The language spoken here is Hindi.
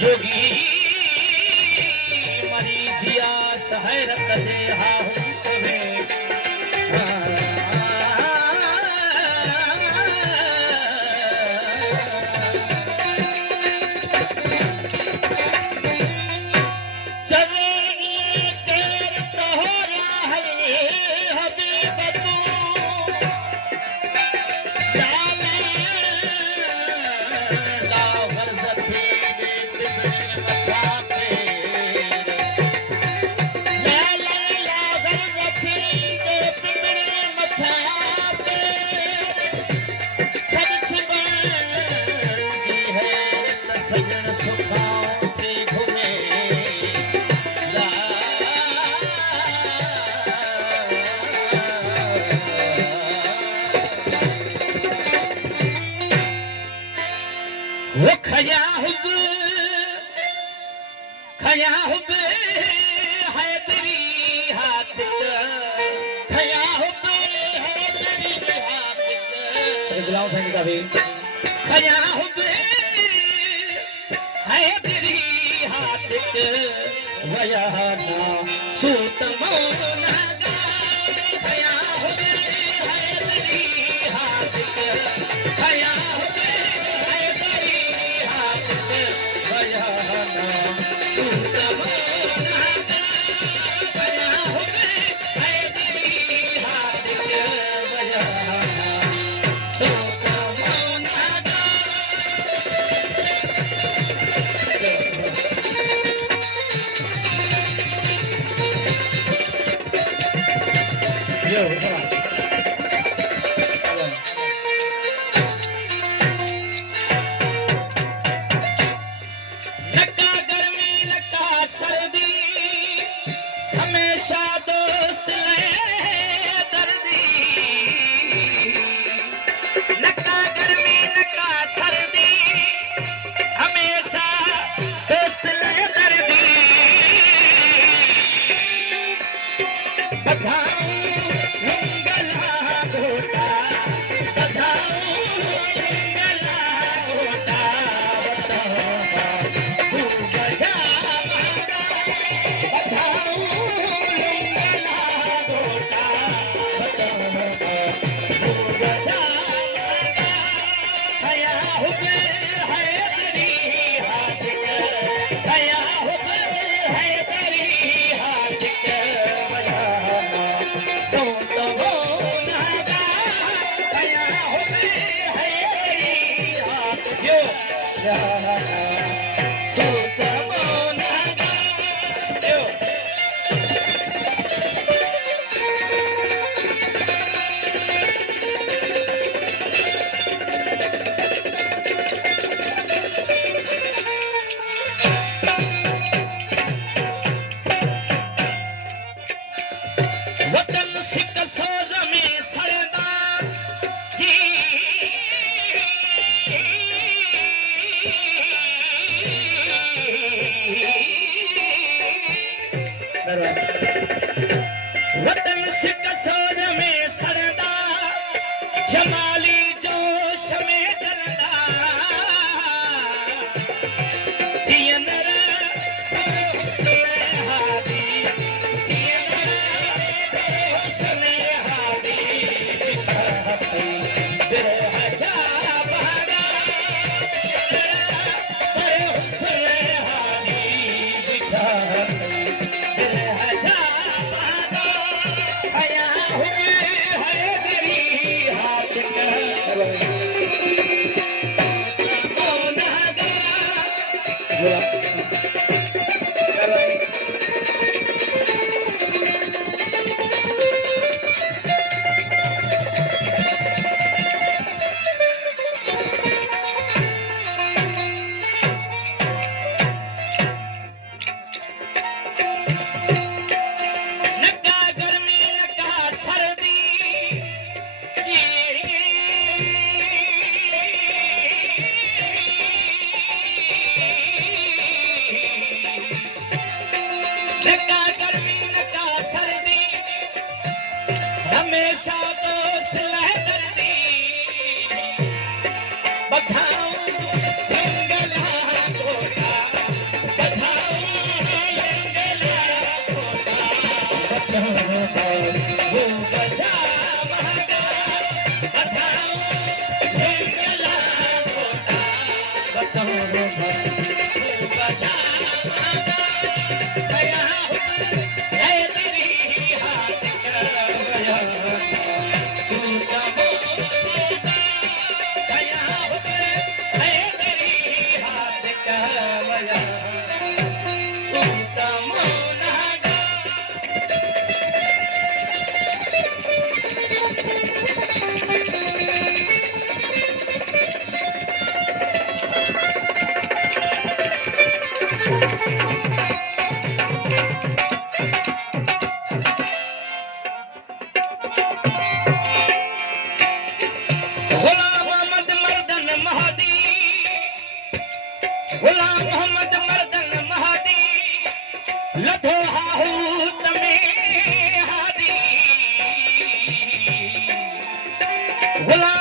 जोगी मरीजिया सहरत दे वो खया हुब हैदरी हाथ खया हुब हैदरी हाथ गुलाम हुसैन का भी खया हुब हैदरी हाथ वया ना सूत मौना खया हुब हैदरी हाथ खया वतन सिक हंस कसोज में सरदा जमाली जोश में जलदा दियनर हुस्ने हादी दियनर हुस्ने हादी बिरह जा बहादा हुस्ने हादी बिठा बिरह जा बहादा आया हुए है तेरी हाथ कर नका गर्मी नका सर्दी नका गर्मी नका सर्दी हमेशा दोस्त लहदर्दी बधाओ मंगला कोटा बधाओ मंगला कोटा वो बजा बहागा बधाओ मंगला कोटा बताओ वो बजा बहागा गया है तेरी हाथ का गया सूता मोगा गया है तेरी हाथ का गया सूता मोनागा गुलाम मोहम्मद मर्दन महादी गुलाम मोहम्मद मर्दन महादी लथो हाहूत में हादी गुलाम